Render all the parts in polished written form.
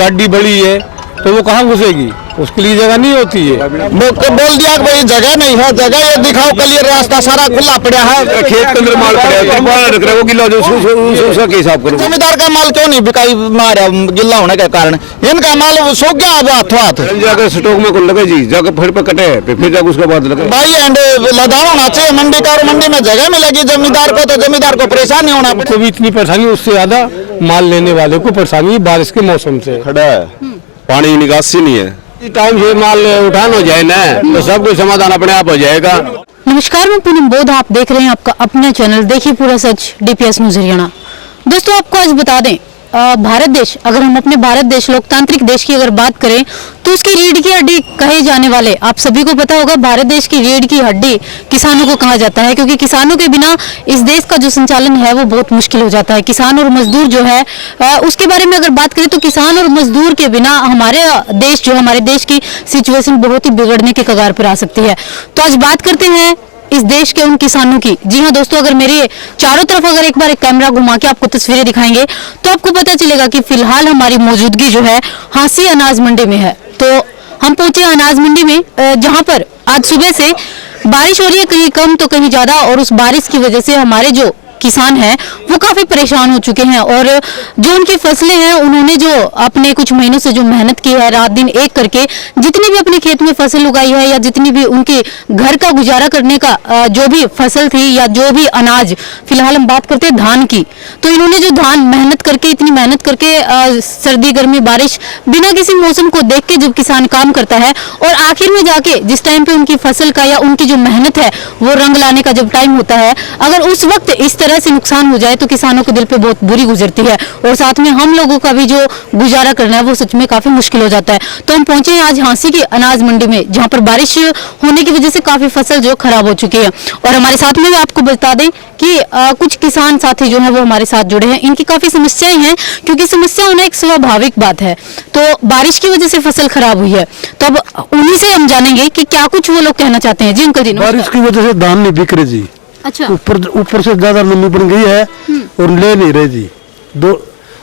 गाड़ी बड़ी है तो वो कहाँ घुसेगी, उसके लिए जगह नहीं होती है। बोल दिया कि भाई जगह नहीं है, जगह ये दिखाओ, क्लियर रास्ता सारा खुला पड़ा है, खेत के अंदर माल पड़ा है, वो गिला उसका हिसाब करो। जमींदार का माल क्यों नहीं बिकाई मारा गिल्ला होने के कारण, इनका माल सूख गया अब हाथों हाथ। जाकर स्टॉक में कौन लगे जी, जाकर फिर पे कटे फिर जाकर उसके बाद लगे। भाई एंड लदान होना चाहिए मंडी का, और मंडी में जगह मिलेगी जमींदार को, तो जमींदार को परेशान नहीं होना। तो भी इतनी परेशानी, उससे ज्यादा माल लेने वाले को परेशानी बारिश के मौसम से खड़ा है, पानी निकासी नहीं है। टाइम से माल उठान हो जाए ना तो सब कुछ समाधान अपने आप हो जाएगा। नमस्कार, मैं पूनम बोध, आप देख रहे हैं आपका अपना चैनल देखिए पूरा सच डीपीएस न्यूज हरियाणा। दोस्तों आपको आज बता दें, भारत देश, अगर हम अपने भारत देश लोकतांत्रिक देश की अगर बात करें तो उसकी रीढ़ की हड्डी कहे जाने वाले, आप सभी को पता होगा भारत देश की रीढ़ की हड्डी किसानों को कहा जाता है, क्योंकि किसानों के बिना इस देश का जो संचालन है वो बहुत मुश्किल हो जाता है। किसान और मजदूर जो है उसके बारे में अगर बात करें तो किसान और मजदूर के बिना हमारे देश जो हमारे देश की सिचुएशन बहुत ही बिगड़ने के कगार पर आ सकती है। तो आज बात करते हैं इस देश के उन किसानों की। जी हाँ दोस्तों, अगर मेरे चारों तरफ अगर एक बार एक कैमरा घुमा के आपको तस्वीरें दिखाएंगे तो आपको पता चलेगा कि फिलहाल हमारी मौजूदगी जो है हांसी अनाज मंडी में है। तो हम पहुंचे अनाज मंडी में, जहां पर आज सुबह से बारिश हो रही है, कहीं कम तो कहीं ज्यादा, और उस बारिश की वजह से हमारे जो किसान हैं वो काफी परेशान हो चुके हैं, और जो उनकी फसलें हैं उन्होंने जो अपने कुछ महीनों से जो मेहनत की है रात दिन एक करके, जितनी भी अपने खेत में फसल उगाई है या जितनी भी उनके घर का गुजारा करने का जो भी फसल थी या जो भी अनाज, फिलहाल हम बात करते हैं धान की, तो इन्होंने जो धान मेहनत करके, इतनी मेहनत करके सर्दी गर्मी बारिश बिना किसी मौसम को देख के जब किसान काम करता है और आखिर में जाके जिस टाइम पे उनकी फसल का या उनकी जो मेहनत है वो रंग लाने का जब टाइम होता है, अगर उस वक्त इस तरह से नुकसान हो जाए तो किसानों के दिल पे बहुत बुरी गुजरती है, और साथ में हम लोगों का भी जो गुजारा करना है वो सच में काफी मुश्किल हो जाता है। तो हम पहुंचे हैं आज हांसी की अनाज मंडी में, जहां पर बारिश होने की वजह से काफी फसल जो खराब हो चुकी है, और हमारे साथ में भी आपको बता दें कि कुछ किसान साथी जो है वो हमारे साथ जुड़े हैं। इनकी काफी समस्याएं हैं, क्योंकि समस्या होना एक स्वाभाविक बात है। तो बारिश की वजह से फसल खराब हुई है, तो अब उन्हीं से हम जानेंगे कि क्या कुछ वो लोग कहना चाहते हैं। जी अंकल जी। बारिश की वजह से धान नहीं बिक रहे जी। अच्छा। ऊपर से ज्यादा नमी बन गई है और ले नहीं रहे जी।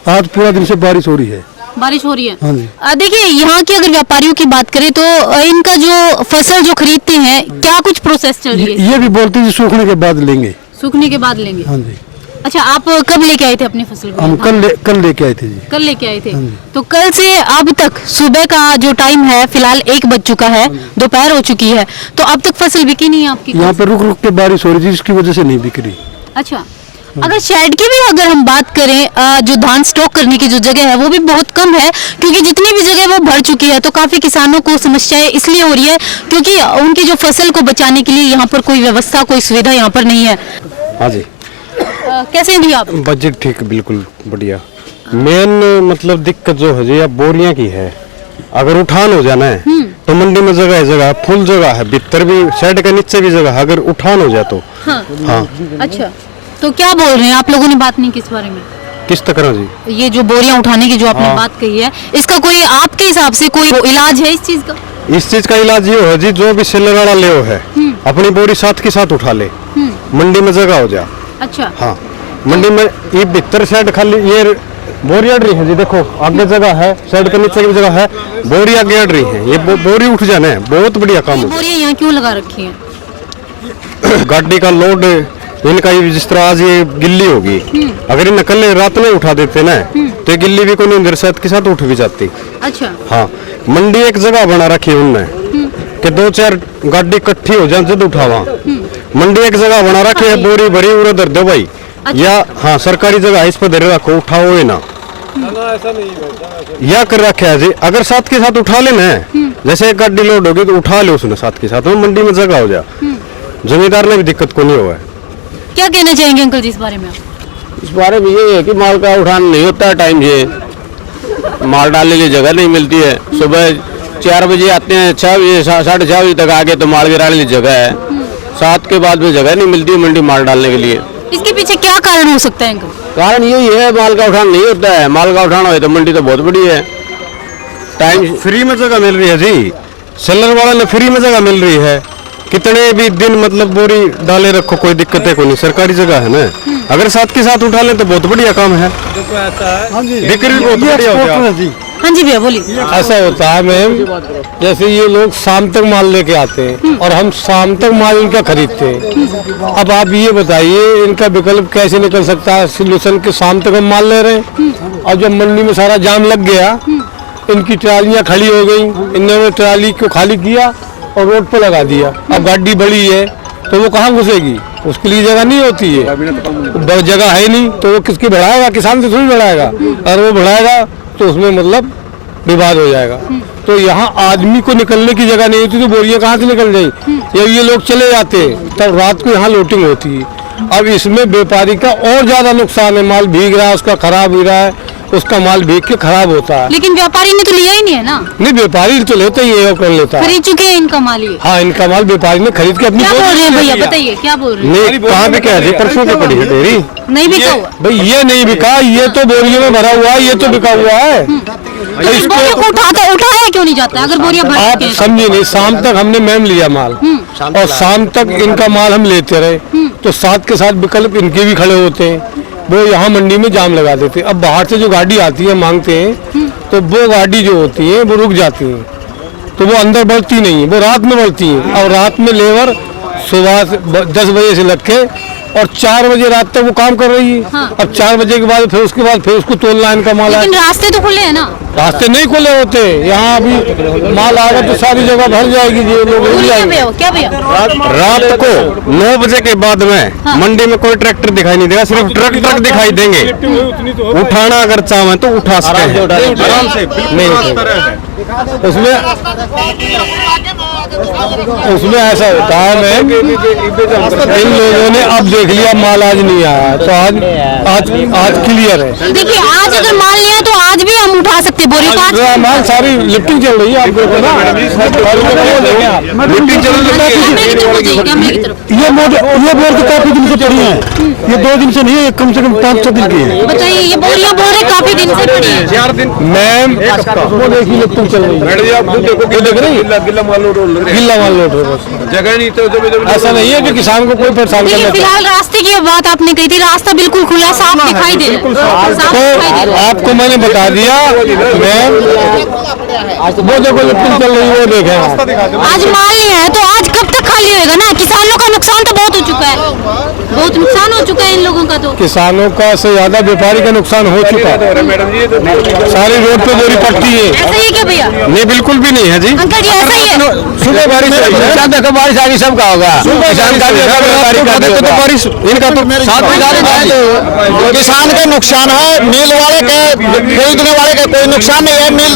आज पूरा दिन से बारिश हो रही है। बारिश हो रही है। हाँ जी। देखिए यहाँ की अगर व्यापारियों की बात करें तो इनका जो फसल जो खरीदते हैं क्या कुछ प्रोसेस चल रही है? ये भी बोलते हैं सूखने के बाद लेंगे। सूखने के बाद लेंगे। हाँ जी। अच्छा, आप कब लेके आए थे अपनी फसल को? हम कल लेके आए थे जी। कल लेके आए थे। तो कल से अब तक सुबह का जो टाइम है फिलहाल 1 बज चुका है, दोपहर हो चुकी है, तो अब तक फसल बिकी नहीं है आपकी? यहाँ पे रुक रुक के बारिश हो रही थी, इसकी वजह से नहीं बिक रही। अच्छा, अगर शेड की भी अगर हम बात करें, जो धान स्टॉक करने की जो जगह है वो भी बहुत कम है, क्योंकि जितनी भी जगह वो भर चुकी है। तो काफी किसानों को समस्याएं इसलिए हो रही है क्योंकि उनकी जो फसल को बचाने के लिए यहाँ पर कोई व्यवस्था, कोई सुविधा यहाँ पर नहीं है। हाँ जी। कैसे हैं आप? बजट ठीक, बिल्कुल बढ़िया। मेन मतलब दिक्कत जो है जी बोरियां की है, अगर उठान हो जाना है तो मंडी में जगह है, फुल जगह है, भीतर भी शेड के नीचे भी जगह है, अगर उठान हो जाए तो। हाँ। अच्छा, तो क्या बोल रहे हैं आप लोगों ने बात नहीं किस बारे में? किस तरह जी? ये जो बोरियां उठाने की जो आपने बात कही है, इसका कोई आपके हिसाब से कोई इलाज है इस चीज का? इस चीज का इलाज ये है जी, जो भी सेलर वाला ले है अपनी बोरी साथ के साथ उठा ले, मंडी में जगह हो जा। अच्छा। हाँ, मंडी में ये भीतर साइड खाली ये बोरी अड़ रही है जी, देखो आगे जगह है, साइड के नीचे की जगह है, बोरी आगे अड़ रही है, ये बोरी उठ जाना है, बहुत बढ़िया काम है। बोरियां यहाँ क्यों लगा रखी है? गाड़ी का लोड इनका जिस तरह आज ये गिल्ली होगी, अगर इन्हें कल रात में उठा देते ना तो ये गिल्ली भी कोई अंदर साथ के साथ उठ भी जाती। अच्छा। हाँ, मंडी एक जगह बना रखी है उनने कि 2-4 गाड़ी इकट्ठी हो जाए जब उठावा, मंडी एक जगह बना रखी है, बोरी भरी उड़ा धर दो भाई। अच्छा। या हाँ, सरकारी जगह है, इस पर धरे रखो, उठाओ ना। ऐसा नहीं या कर रखे है जी, अगर साथ के साथ उठा लेना है, जैसे एक गाड़ी लोड होगी तो उठा ले उसने साथ के साथ, मंडी में जगह हो जा, जमींदार ने भी दिक्कत को नहीं हुआ है। क्या कहना चाहेंगे अंकल जी इस बारे में? इस बारे में ये है कि माल का उठान नहीं होता है टाइम से, माल डालने की जगह नहीं मिलती है। सुबह 4 बजे आते हैं, 6 बजे 6:30 बजे तक आगे तो माल गिराने की जगह है, 7 के बाद में जगह नहीं मिलती है मंडी माल डालने के लिए। इसके पीछे क्या कारण हो सकता है अंकल? कारण यही है, माल का उठान नहीं होता है। माल का उठान हो तो मंडी तो बहुत बड़ी है, टाइम फ्री में जगह मिल रही है जी, सेलर वाला ने फ्री में जगह मिल रही है, कितने भी दिन मतलब बोरी डाले रखो, कोई दिक्कत है कोई नहीं, सरकारी जगह है ना, अगर साथ के साथ उठा लें तो बहुत बढ़िया काम है। बिक्री भी बहुत बढ़िया हो गया। हाँ जी भैया बोलिए। ऐसा होता है मैम, जैसे ये लोग शाम तक माल लेके आते हैं और हम शाम तक माल इनका खरीदते हैं। अब आप ये बताइए इनका विकल्प कैसे निकल सकता है सोल्यूशन के शाम तक हम माल ले रहे हैं और जब मंडी में सारा जाम लग गया, इनकी ट्रालियां खड़ी हो गई, इन्होंने ट्राली को खाली किया और रोड पर लगा दिया। अब गाड़ी बड़ी है तो वो कहाँ घुसेगी, उसके लिए जगह नहीं होती है, जगह है नहीं तो वो किसकी बढ़ाएगा, किसान से थोड़ी बढ़ाएगा। अगर वो बढ़ाएगा तो उसमें मतलब विवाद हो जाएगा। तो यहाँ आदमी को निकलने की जगह नहीं होती तो बोरियां कहाँ से निकल जाएगी, जब ये लोग चले जाते हैं तब रात को यहाँ लोटिंग होती है। अब इसमें व्यापारी का और ज्यादा नुकसान है, माल भीग रहा है, उसका खराब हो रहा है, उसका माल भीग के खराब होता है। लेकिन व्यापारी ने तो लिया ही नहीं है ना। नहीं, व्यापारी तो लेते ही है, कर लेता है। खरीद चुके हैं इनका माल ये। हाँ, इनका माल व्यापारी ने खरीद के अपनी क्या बोल रहे हैं भैया, बताइए क्या बोल रहे हैं। नहीं, कहाँ पे क्या है, परसों पे पड़ी है डेरी। नहीं बिका हुआ भाई, ये नहीं बिका, ये तो बोरियों में भरा हुआ है, ये तो बिका हुआ है। लेकिन बोरियों को उठाया क्यों नहीं जाता अगर बोरियां भर आप चुके हैं? समझे नहीं, शाम तक हमने मैम लिया माल और शाम तक इनका माल हम लेते रहे, तो साथ के साथ विकल्प इनके भी खड़े होते हैं, वो यहाँ मंडी में जाम लगा देते हैं। अब बाहर से जो गाड़ी आती है मांगते हैं तो वो गाड़ी जो होती है वो रुक जाती है, तो वो अंदर बढ़ती नहीं है, वो रात में बढ़ती है। और रात में लेबर सुबह 10 बजे से लग के और 4 बजे रात तक वो काम कर रही है। हाँ। अब 4 बजे के बाद फिर उसके बाद फिर उसको तोलना इनका माल है। लेकिन रास्ते तो खुले हैं ना। रास्ते नहीं खुले होते, यहाँ अभी माल आएगा तो सारी जगह भर जाएगी, ये लोग रुक बोलिए जाएंगे। क्या भैया रात को 9 बजे के बाद में मंडी में कोई ट्रैक्टर दिखाई नहीं देगा, सिर्फ ट्रक दिखाई देंगे। उठाना अगर चाहे तो उठा सकते हैं, आराम से नहीं उसमें ऐसा होता है मैम, इन लोगों ने अब देख लिया माल आज नहीं आया तो आज क्लियर है। देखिए आज अगर माल लिया तो आज भी हम उठा सकते हैं बोरी को। आज माल सारी लिफ्टिंग चल रही है, आप देखो ना, लिफ्टिंग चल रही है। कैमरे की तरफ ये बोल तो काफी दिन से पड़ी है, ये 2 दिन से नहीं है, कम से कम 5-6 दिन की है। बताइए, ये बोरियां बोल रहे काफी दिन से पड़ी है। 4 दिन मैम वो देखिए लिफ्टिंग चल रही है, गिल्ला माल लोड जगह नहीं तो ऐसा नहीं है कि किसान को कोई परेशान देखिए करना। फिलहाल रास्ते की बात आपने कही थी, रास्ता बिल्कुल खुला साफ दिखाई दे रहा है, साफ दिखाई दे तो रहा है। आपको मैंने बता दिया मैम, वो देखो लिफ्टिंग चल रही है, वो देखें। आज माल नहीं है तो आज कब तक खाली होएगा ना। किसानों का नुकसान तो बहुत हो चुका है, बहुत नुकसान हो चुका है इन लोगों का। तो किसानों का से ज्यादा व्यापारी का नुकसान हो चुका है, सारी रोड पे बोरी पड़ती है। ऐसा ही है क्या भैया? नहीं, बिल्कुल भी नहीं है जी। अंकल जी ऐसा ही है। सुबह बारिश देखो बारिश आगे सबका होगा, किसान का भी होगा, व्यापारी का भी होगा। बारिश इनका तो किसान का नुकसान है, मिल वाले के खरीदने वाले का कोई नुकसान नहीं है। मिल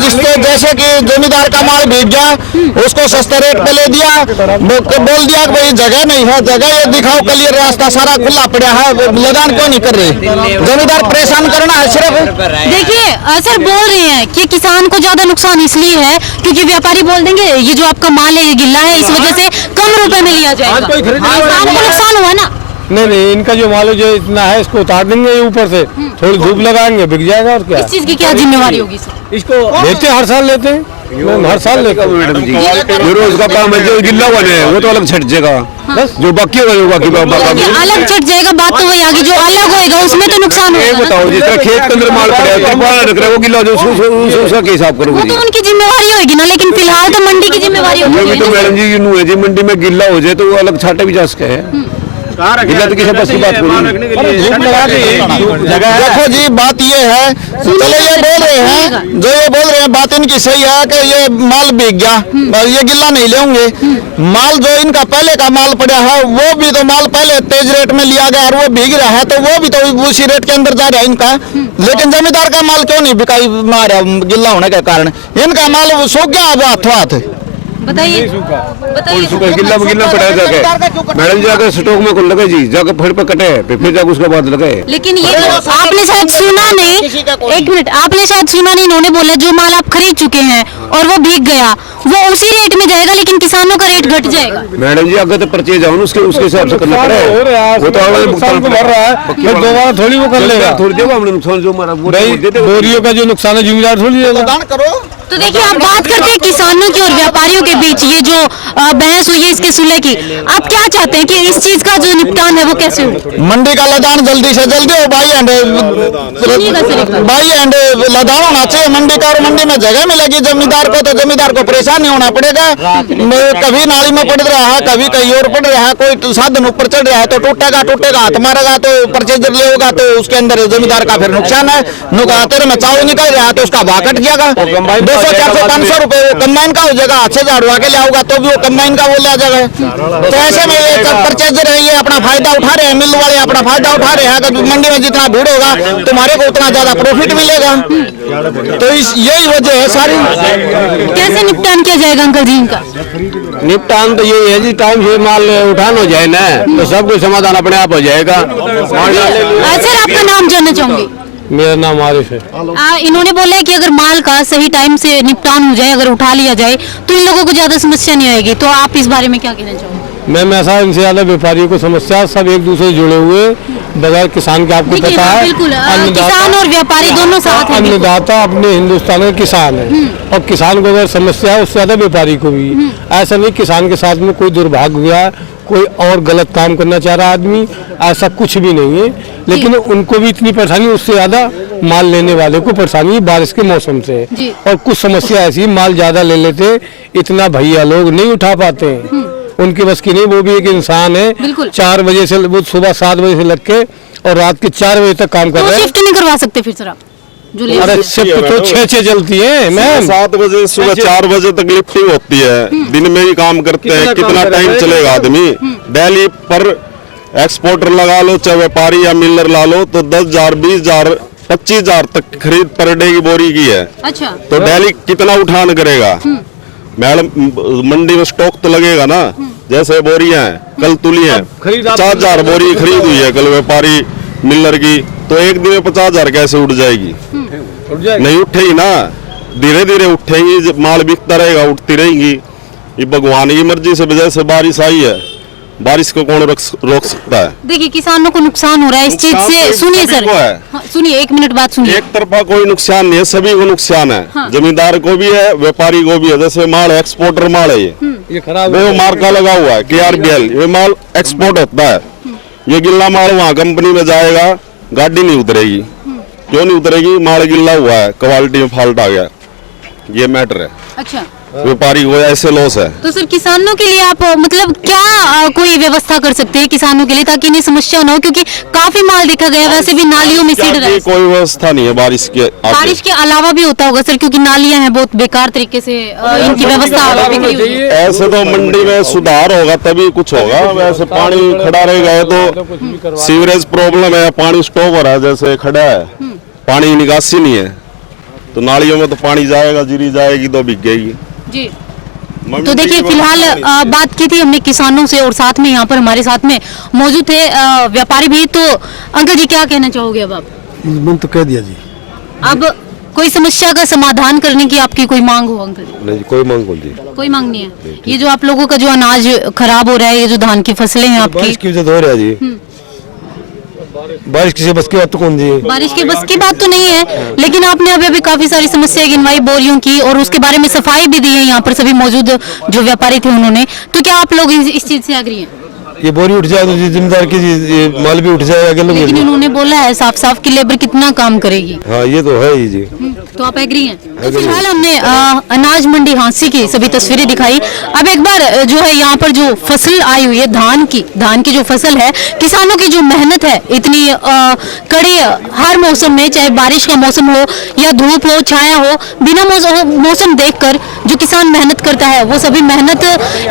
जिसके जैसे कि जमींदार का माल भीग जाए उसको सस्ते रेट पे ले दिया, बोल दिया कि भाई जगह नहीं है, जगह ये दिखाओ, क्लियर रास्ता सारा खुला पड़ा है, लगान क्यों नहीं कर रहे? जमींदार परेशान करना है सिर्फ। देखिए सर बोल रहे हैं कि किसान को ज्यादा नुकसान इसलिए है क्योंकि व्यापारी बोल देंगे ये जो आपका माल है ये गिल्ला है, इस वजह से कम रुपए में लिया जाएगा। किसान को नुकसान हुआ ना। नहीं, इनका जो माल जो इतना है इसको उतार देंगे ये ऊपर से, थोड़ी धूप लगाएंगे, बिक जाएगा। और क्या इस चीज की क्या जिम्मेवारी होगी सर? इसको लेते हर साल लेते हैं, हर साल लेते हैं मैडम जी, जो रोज का काम है, जो गिल्ला हुआ है वो तो अलग छट जाएगा, बस जो बाकी होगा वो बाकी ये अलग छट जाएगा, बात तो वही आगे जो अलग होएगा उसमें तो नुकसान ये होगा ना। बताओ, जिस तरह खेत के अंदर माल पड़ा है तो बाहर रख रहा है वो गिल्ला, जो उसका क्या हिसाब वो करोगे? तो उनकी जिम्मेवारी होगी ना, लेकिन फिलहाल तो मंडी की जिम्मेवारी वो भी होगी तो ना। मैडम जी यूं है जी, मंडी में गिल्ला हो जाए तो वो अलग छाटे भी जा सकते हैं। गिल्ला तो किसी बस की बात करूँ। देखो जी बात ये है, चलो ये बोल रहे हैं, जो ये बोल रहे हैं बात इनकी सही है कि ये माल बिक गया, ये गिल्ला नहीं लेंगे। माल जो इनका पहले का माल पड़ा है वो भी तो माल पहले तेज रेट में लिया गया और वो भीग रहा है, तो वो भी तो उसी रेट के अंदर जा रहा है इनका। लेकिन जमींदार का माल क्यों नहीं बिकाई मारा गिल्ला होने के कारण? इनका माल सूख गया अब हाथों हाथ। बताइए गिल्ला पड़ा है जाके मैडम जी, अगर स्टॉक में लगे जी जाकर फिर पे कटे फिर जाकर उसके बाद लगे। लेकिन ये तो आपने शायद सुना नहीं, एक मिनट, आपने शायद सुना नहीं, इन्होंने बोला जो माल आप खरीद चुके हैं और वो भीग गया वो उसी रेट में जाएगा लेकिन किसानों का रेट घट जाएगा। मैडम जी अगर तो परचेज आओ उसके हिसाब से करना पड़ेगा। वो तो अगले नुकसान को भर रहा है, फिर दोबारा थोड़ी वो कर लेगा। थोड़ी देगा हमने नुकसान जो हमारा भाई बोरियों का जो नुकसान है जिम्मेदार थोड़ी देगा। दान करो। तो देखिए आप बात करते हैं किसानों की और व्यापारियों के बीच ये जो बहस हुई है इसके सुलह की, आप क्या चाहते हैं कि इस चीज का जो निपटान है वो कैसे हो? मंडी का लदान जल्दी से जल्दी हो भाई एंड लदान होना चाहिए मंडी का, और मंडी में जगह मिलेगी जमींदार को तो जमींदार को परेशान नहीं होना पड़ेगा। कभी नाली में पड़ रहा है, कभी कहीं और पड़ रहा है, कोई साधन ऊपर चढ़ रहा है तो टूटेगा, हाथ मारेगा तो परचेजर लेगा तो उसके अंदर जमींदार का फिर नुकसान है। तेरे में चावल निकल रहा है तो उसका भाव कट जाएगा, 200 400 500 रुपए कंबाइन का हो जाएगा। हाथ से झाड़वा के ले आओगा तो भी वो कंबाइन का वो ले जाएगा। तो ऐसे में ये परचेजर है ये अपना फायदा उठा रहे हैं, मिल वाले अपना फायदा उठा रहे हैं। अगर मंडी में जितना भीड़ होगा तुम्हारे को उतना ज्यादा प्रॉफिट मिलेगा। तो यही वजह है सारी। कैसे निपटान किया जाएगा अंकल जी इनका? निपटान तो यही है जी, टाइम से माल उठान हो जाए ना तो सब कुछ समाधान अपने आप हो जाएगा। सर आपका नाम जानना चाहूंगी? मेरा नाम आरिफ है। इन्होंने बोला है कि अगर माल का सही टाइम से निपटान हो जाए, अगर उठा लिया जाए तो इन लोगों को ज्यादा समस्या नहीं आएगी, तो आप इस बारे में क्या कहना चाहोगे? मैं ऐसा इनसे ज्यादा व्यापारियों को समस्या, सब एक दूसरे से जुड़े हुए बगैर किसान के, आपको पता है बिल्कुल किसान और व्यापारी दोनों साथ हैं। अन्नदाता अपने हिंदुस्तान में किसान है और किसान को अगर समस्या है उससे ज्यादा व्यापारी को भी। ऐसा नहीं किसान के साथ में कोई दुर्भाग्य हुआ, कोई और गलत काम करना चाह रहा आदमी, ऐसा कुछ भी नहीं है। लेकिन उनको भी इतनी परेशानी, उससे ज्यादा माल लेने वाले को परेशानी बारिश के मौसम से। और कुछ समस्या ऐसी माल ज्यादा ले लेते, इतना भैया लोग नहीं उठा पाते हैं, उनकी बस की नहीं। वो भी एक इंसान है, 4 बजे से वो सुबह 7 बजे से लग के और रात के 4 बजे तक काम कर रहे हैं। शिफ्ट नहीं करवा सकते फिर सर आप? अरे शिफ्ट तो 6 चलती है मैम, 7 बजे सुबह 4 बजे तक लिफ्टिंग होती है, दिन में ही काम करते हैं। कितना टाइम चलेगा आदमी? डेली पर एक्सपोर्टर लगा लो चाहे व्यापारी या मिलर ला लो तो 10,000 20,000 25,000 तक खरीद पर डे की बोरी की है। अच्छा, तो डेली कितना उठान करेगा मैडम? मंडी में स्टॉक तो लगेगा ना। जैसे बोरियां हैं कल तुली हैं, 50,000 बोरी खरीद हुई है कल व्यापारी मिलर की, तो एक दिन में 50,000 कैसे उठ जाएगी? नहीं उठेगी ना, धीरे धीरे उठेगी, माल बिकता रहेगा, उठती रहेगी। ये भगवान की मर्जी से वजह से बारिश आई है, बारिश को कौन रोक सकता है? देखिए किसानों को नुकसान हो रहा है इस चीज से। सुनिए सर, सुनिए 1 मिनट बात सुनिए। एक तरफा कोई नुकसान नहीं है, सभी को नुकसान है। हाँ। जमींदार को भी है, व्यापारी को भी है। जैसे माल एक्सपोर्टर माल है, ये खराब है, वो मार्का लगा हुआ है KRBL, ये माल एक्सपोर्ट होता है। ये गिल्ला माल वहाँ कंपनी में जाएगा, गाड़ी नहीं उतरेगी। क्यों नहीं उतरेगी? माल गिल्ला हुआ है, क्वालिटी में फॉल्ट आ गया, ये मैटर है। अच्छा, व्यापारी को ऐसे लॉस है। तो सर किसानों के लिए आप मतलब क्या कोई व्यवस्था कर सकते हैं किसानों के लिए ताकि इन्हें समस्या ना हो? क्योंकि काफी माल देखा गया, वैसे भी नालियों में सीड रहा है। कोई व्यवस्था नहीं है बारिश के आगे। बारिश के अलावा भी होता होगा सर, क्योंकि नालियां हैं बहुत बेकार तरीके से इनकी व्यवस्था ऐसे तो मंडी में सुधार होगा तभी कुछ होगा। वैसे पानी खड़ा रहेगा तो सीवरेज प्रॉब्लम है, पानी स्टॉक हो रहा है, जैसे खड़ा है पानी निकासी नहीं है तो नालियों में तो पानी जाएगा, जीरी जाएगी तो बिकेगी जी। तो देखिए फिलहाल बात की थी हमने किसानों से और साथ में यहाँ पर हमारे साथ में मौजूद थे व्यापारी भी। तो अंकल जी क्या कहना चाहोगे अब आप? मैंने तो कह दिया जी। अब कोई समस्या का समाधान करने की आपकी कोई मांग हो अंकल जी? नहीं, कोई मांग बोल दी, कोई मांग नहीं है। ये जो आप लोगों का जो अनाज खराब हो रहा है, ये जो धान की फसलें हैं आपकी, बारिश की वजह से हो रहा है जी। बारिश किसी बस की बात तो कौन दी? बारिश की बस की बात तो नहीं है, लेकिन आपने अभी काफी सारी समस्याएं गिनवाई बोरियों की और उसके बारे में सफाई भी दी है यहाँ पर सभी मौजूद जो व्यापारी थे उन्होंने। तो क्या आप लोग इस चीज से एग्री हैं? ये बोरी उठ जाए तो जिम्मेदार की ये माल भी उठ जाए आगे लोग। लेकिन इन्होंने बोला है साफ साफ कि लेबर कितना काम करेगी। हाँ ये तो है ही जी। तो आप एग्री हैं? तो फिलहाल हमने अनाज मंडी हांसी की सभी तस्वीरें दिखाई। अब एक बार जो है यहाँ पर जो फसल आई हुई है धान की जो फसल है, किसानों की जो मेहनत है इतनी कड़ी, हर मौसम में चाहे बारिश का मौसम हो या धूप हो छाया हो, बिना मौसम देखकर जो किसान मेहनत करता है वो सभी मेहनत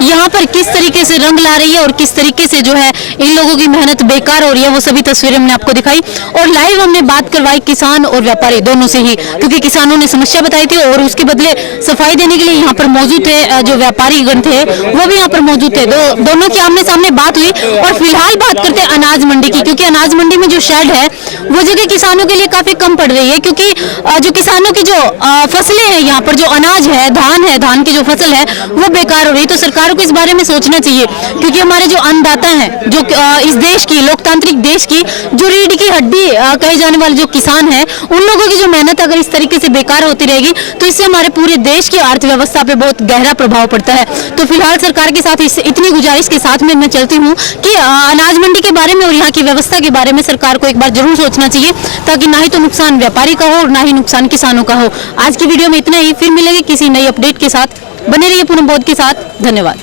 यहाँ पर किस तरीके से रंग ला रही है और किस तरीके से जो है इन लोगों की मेहनत बेकार हो रही है, वो सभी तस्वीरें हमने आपको दिखाई। और लाइव हमने बात करवाई किसान और व्यापारी दोनों से ही, क्योंकि किसानों ने समस्या बताई थी और उसके बदले सफाई देने के लिए यहाँ पर मौजूद थे जो व्यापारी गण थे वो भी यहाँ पर मौजूद थे। दोनों की आमने सामने बात हुई। और फिलहाल बात करते हैं अनाज मंडी की, क्योंकि अनाज मंडी में जो शेड है वो जगह किसानों के लिए काफी कम पड़ रही है, क्योंकि जो किसानों की जो फसलें हैं, यहाँ पर जो अनाज है, धान की जो फसल है वो बेकार हो रही है। तो सरकारों को इस बारे में सोचना चाहिए, क्योंकि हमारे जो अन्नदाता हैं, जो इस देश की, लोकतांत्रिक देश की जो रीढ़ की हड्डी कहे जाने वाले जो किसान हैं, उन लोगों की जो मेहनत अगर इस तरीके से बेकार होती रहेगी तो इससे हमारे पूरे देश की अर्थव्यवस्था पे बहुत गहरा प्रभाव पड़ता है। तो फिलहाल सरकार के साथ इतनी गुजारिश के साथ में मैं चलती हूँ कि अनाज मंडी के बारे में और यहाँ की व्यवस्था के बारे में सरकार को एक बार जरूर सोचना चाहिए, ताकि ना ही तो नुकसान व्यापारी का हो और ना ही नुकसान किसानों का हो। आज की वीडियो में इतना ही, फिर मिलेंगे किसी नई अपडेट के साथ। बने रहिए पूनम बौद्ध के साथ। धन्यवाद।